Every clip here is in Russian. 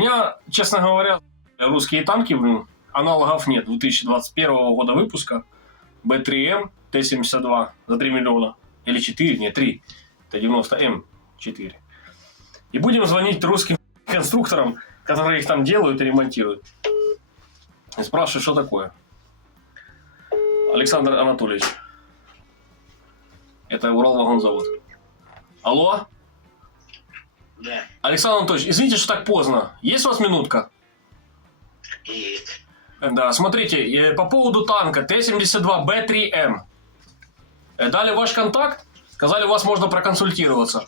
меня, честно говоря, русские танки, блин, аналогов нет. 2021 года выпуска. Б3М, Т-72 за 3 миллиона. Или 4, не 3. Это 90М4. И будем звонить русским конструкторам, которые их там делают и ремонтируют. И спрашивать, что такое. Александр Анатольевич. Это Уралвагонзавод. Алло? Да, Александр Анатольевич, извините, что так поздно. Есть у вас минутка? есть. Да, смотрите, э, по поводу танка Т-72Б3М. Э, Дали ваш контакт, сказали, у вас можно проконсультироваться.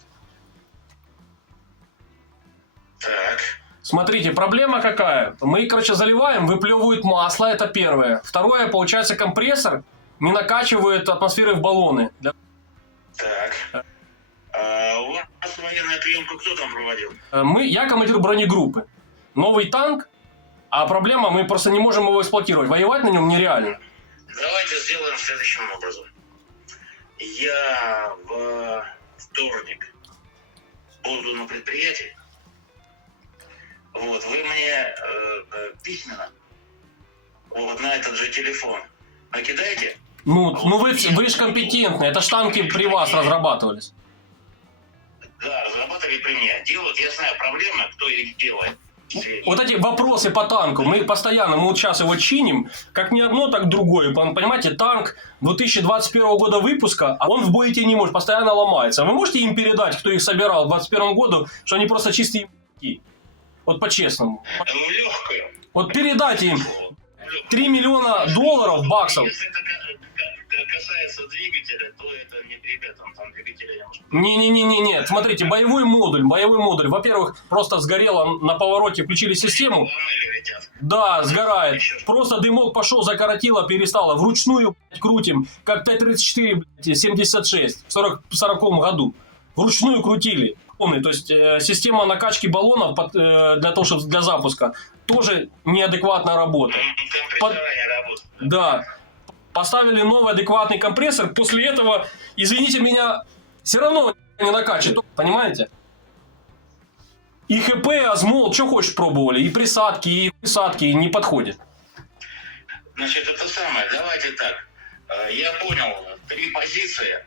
Так, Смотрите, проблема какая? Мы, короче, заливаем, выплевывают масло, это первое. Второе, получается, компрессор не накачивает атмосферы в баллоны. Для- так. А вас военная приемка кто там проводил? Э, Мы, я командир бронегруппы. Новый танк, а проблема, мы просто не можем его эксплуатировать. Воевать на нем нереально. Давайте сделаем следующим образом. Я в вторник буду на предприятии. Вот, вы мне э, э, письменно вот на этот же телефон накидаете? Ну, ну вы, вы же компетентны, это ж танки при вас разрабатывались. Да, разрабатывали при мне. Делают, я знаю проблемы, кто их делает. Вот эти вопросы по танку, мы постоянно, мы вот сейчас его чиним, как не одно, так другое. Пон- Понимаете, танк 2021 года выпуска, а он в бой идти не может, постоянно ломается. Вы можете им передать, кто их собирал в 2021 году, что они просто чистые? Вот по-честному. Ну, легкую. Вот передайте им 3 миллиона долларов, баксов. Если ка- касается двигателя, то это не ребятам, там двигателя немножко. Не-не-не, нет, смотрите, боевой модуль, боевой модуль. Во-первых, просто сгорело на повороте, включили систему. Да, сгорает. Просто дымок пошел, закоротило, перестало. Вручную блядь, крутим, как Т-34, блядь, 76 в 40, в 40 году. Вручную крутили. То есть э, система накачки баллонов под, э, для того, чтобы для запуска тоже неадекватно работает. Не работают. Да. Поставили новый адекватный компрессор. После этого, извините меня, все равно не накачет. Понимаете? И ХП, Азмол, что хочешь пробовали. И присадки, и присадки не подходит. Значит, это самое, давайте так. Э, Я понял, три позиции.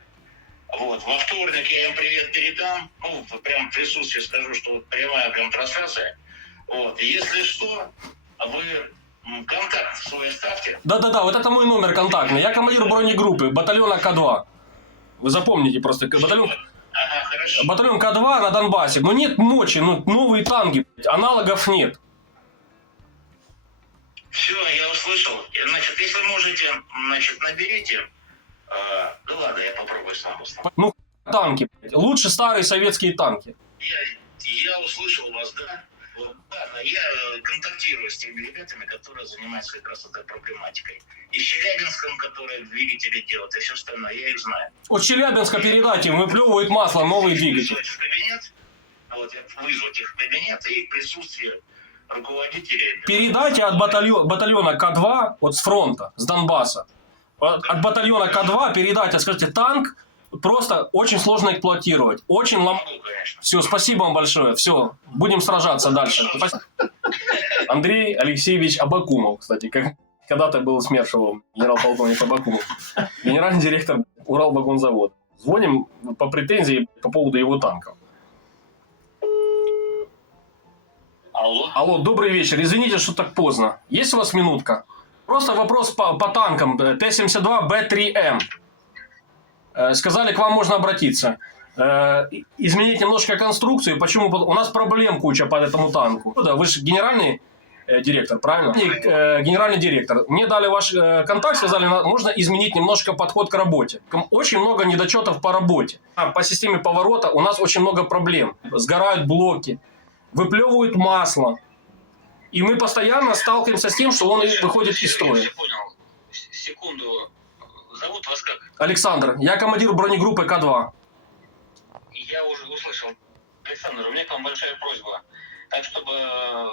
Вот, во вторник я им привет передам. Ну, прям в присутствии скажу, что прямая прям трансляция. Вот, если что, вы контакт свой оставьте. Да-да-да, вот это мой номер контактный. Я командир бронегруппы батальона К2. Вы запомните просто, батальон, Ага, хорошо. батальон К2 на Донбассе. Но нет мочи, ну новые танки, аналогов нет. Все, я услышал. Значит, если можете, значит, наберите. Э, да ладно, я попробую сам узнать. Ну, танки, лучше старые советские танки. Я, я услышал вас, да? Ладно, я э, контактирую с теми ребятами, которые занимаются как раз этой проблематикой. И с Челябинском, которые двигатели делают, и все остальное, я их знаю. От Челябинска передайте, им выплевывают масло, новый двигатель. Вызвать в кабинет, вот, я вызвать их в кабинет и в присутствии руководителей. Передайте от батальона, батальона К2, вот с фронта, с Донбасса. От, от батальона К2 передайте, скажите, танк просто очень сложно эксплуатировать. Очень лом... Все, спасибо вам большое. Все, будем сражаться дальше. Андрей Алексеевич Абакумов, кстати, как когда-то был Смершевым, генерал-полковник Абакумов. Генеральный директор Уралбагонзавод. Звоним по претензии по поводу его танков. Алло? Алло, добрый вечер. Извините, что так поздно. Есть у вас минутка? Просто вопрос по, по танкам э, Т-72Б3М. Э, Сказали, к вам можно обратиться. Э, Изменить немножко конструкцию. Почему? У нас проблем куча по этому танку. Ну Да, вы же генеральный э, директор, правильно? Генеральный директор. Мне дали ваш контакт, сказали, можно изменить немножко подход к работе. Очень много недочетов по работе. А По системе поворота у нас очень много проблем. Сгорают блоки, выплевывают масло. И мы постоянно сталкиваемся с тем, что он выходит из строя. Я понял. Секунду. Зовут вас как? Александр, я командир бронегруппы К2. Я уже услышал. Александр, у меня к вам большая просьба. Так, чтобы э,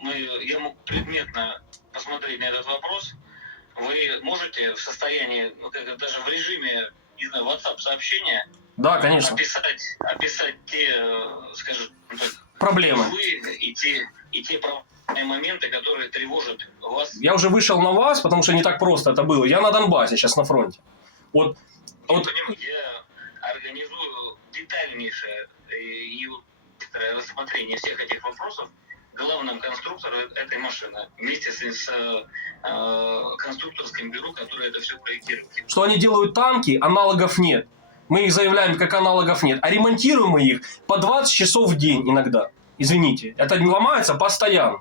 мы, я мог предметно посмотреть на этот вопрос, вы можете в состоянии, ну, как даже в режиме, не знаю, WhatsApp сообщения Да, конечно. описать, описать те, э, скажем так, Проблемы. и те, и те моменты, которые тревожат вас. Я уже вышел на вас, потому что не так просто это было. Я на Донбассе, сейчас на фронте. Вот, Вот вот я организую детальнейшее э, и быстрое рассмотрение всех этих вопросов главным конструктором этой машины вместе с, с э, конструкторским бюро, которое это все проектирует. что они делают танки, аналогов нет. Мы их заявляем, как аналогов нет. А ремонтируем мы их по 20 часов в день иногда. Извините. Это не ломается постоянно.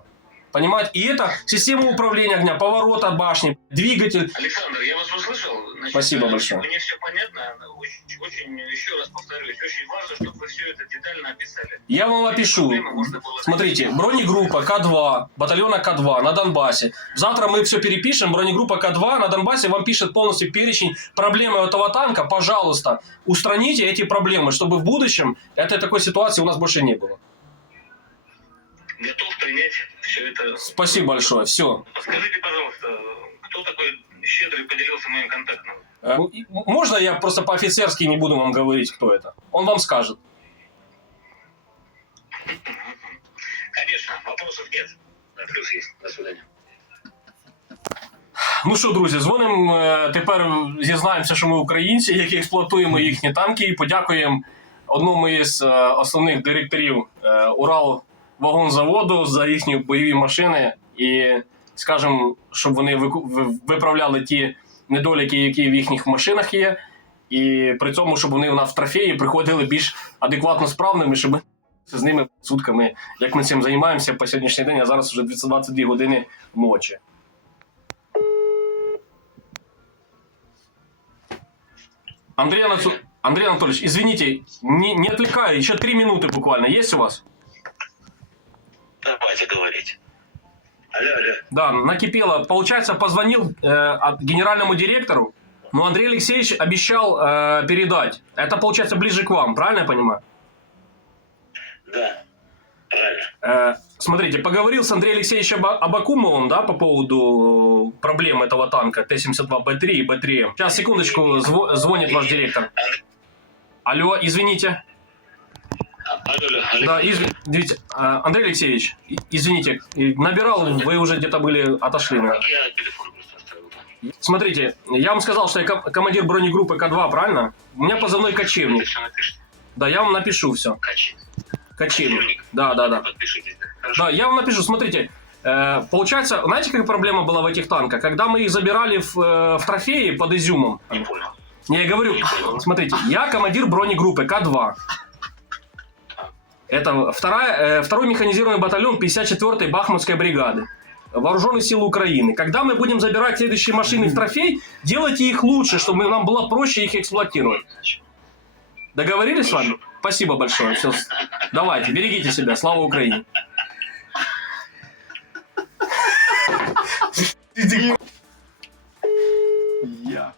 Понимаете? И это система управления огня, поворота башни, двигатель. Александр, я вас услышал. Значит, Спасибо э, большое. Мне все понятно. Очень, очень, еще раз повторюсь, очень важно, чтобы вы все это детально описали. Я вам опишу. Смотрите, бронегруппа К2, батальона К2 на Донбассе. Завтра мы все перепишем. Бронегруппа К2 на Донбассе вам пишет полностью перечень проблем этого танка. Пожалуйста, устраните эти проблемы, чтобы в будущем этой такой ситуации у нас больше не было. Готов принять все это. Спасибо большое. Все. Скажите, пожалуйста, кто такой щедрый поделился моим контактом? Э, Можно я просто по-офицерски не буду вам говорить, кто это? Он вам скажет. Конечно, вопросов нет. Да, Плюс есть. До свидания. Ну що, друзі, дзвонимо е, тепер зізнаємося, що ми українці, які експлуатуємо їхні танки, і подякуємо одному із е, основних директорів е, Уралвагонзаводу за їхні бойові машини. І скажемо, щоб вони виправляли ті недоліки, які в їхніх машинах є. І при цьому, щоб вони в нас в трофеї приходили більш адекватно справними, щоб з ними сутками, як ми цим займаємося по сьогоднішній день, а зараз вже 22 години ночі. Андрей, Анатол... Андрей Анатольевич, извините, не, не отвлекаю, еще три минуты буквально. Есть у вас? Давайте говорить. Алло, алло. Да, накипело. Получается, позвонил э, от генеральному директору, но Андрей Алексеевич обещал э, передать. Это получается ближе к вам, правильно я понимаю? Да, правильно. Э, смотрите, поговорил с Андреем Алексеевичем Аба- Абакумовым, да, по поводу проблем этого танка Т-72Б3 и Б3. Сейчас, секундочку, зво- звонит ваш директор. Алло, извините. А, Алло, алло, алло. Да, изв- видите, а, Андрей Алексеевич, извините, набирал, вы уже где-то были, отошли. наверное. Я телефон просто оставил. Смотрите, я вам сказал, что я ко- командир бронегруппы К2, правильно? У меня позывной Кочевник. Да, я вам напишу все. Кочевник. Да, да, да. Да, я вам напишу, смотрите. э, получается, знаете, какая проблема была в этих танках? Когда мы их забирали в, э, в трофеи под изюмом. Не понял. Не, я говорю, смотрите, я командир бронегруппы К2. Это вторая, э, второй механизированный батальон 54-й Бахмутской бригады. Вооруженные силы Украины. Когда мы будем забирать следующие машины в трофей, делайте их лучше, чтобы нам было проще их эксплуатировать. Договорились с вами? Спасибо большое. Все. Давайте, берегите себя. Слава Украине. Я.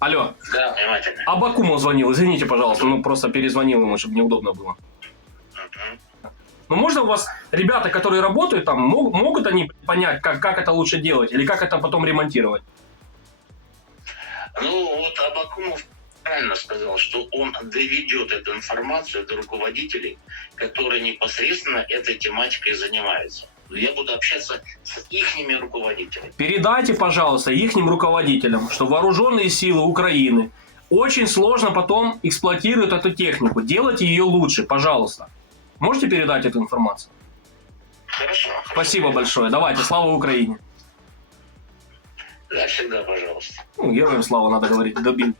Алло, Да, внимательно. Абакумов звонил. Извините, пожалуйста, ну просто перезвонил ему, чтобы неудобно было. Ну, можно у вас ребята, которые работают там, мог- могут они понять, как, как это лучше делать или как это потом ремонтировать? Ну, вот Абакумов правильно сказал, что он доведет эту информацию до руководителей, которые непосредственно этой тематикой занимаются. Я буду общаться с ихними руководителями. Передайте, пожалуйста, их руководителям, что вооруженные силы Украины очень сложно потом эксплуатируют эту технику. Делайте ее лучше, пожалуйста. Можете передать эту информацию? Хорошо. Спасибо большое. Давайте, слава Украине. Да, всегда, пожалуйста. Ну, героям слава надо говорить. Добил.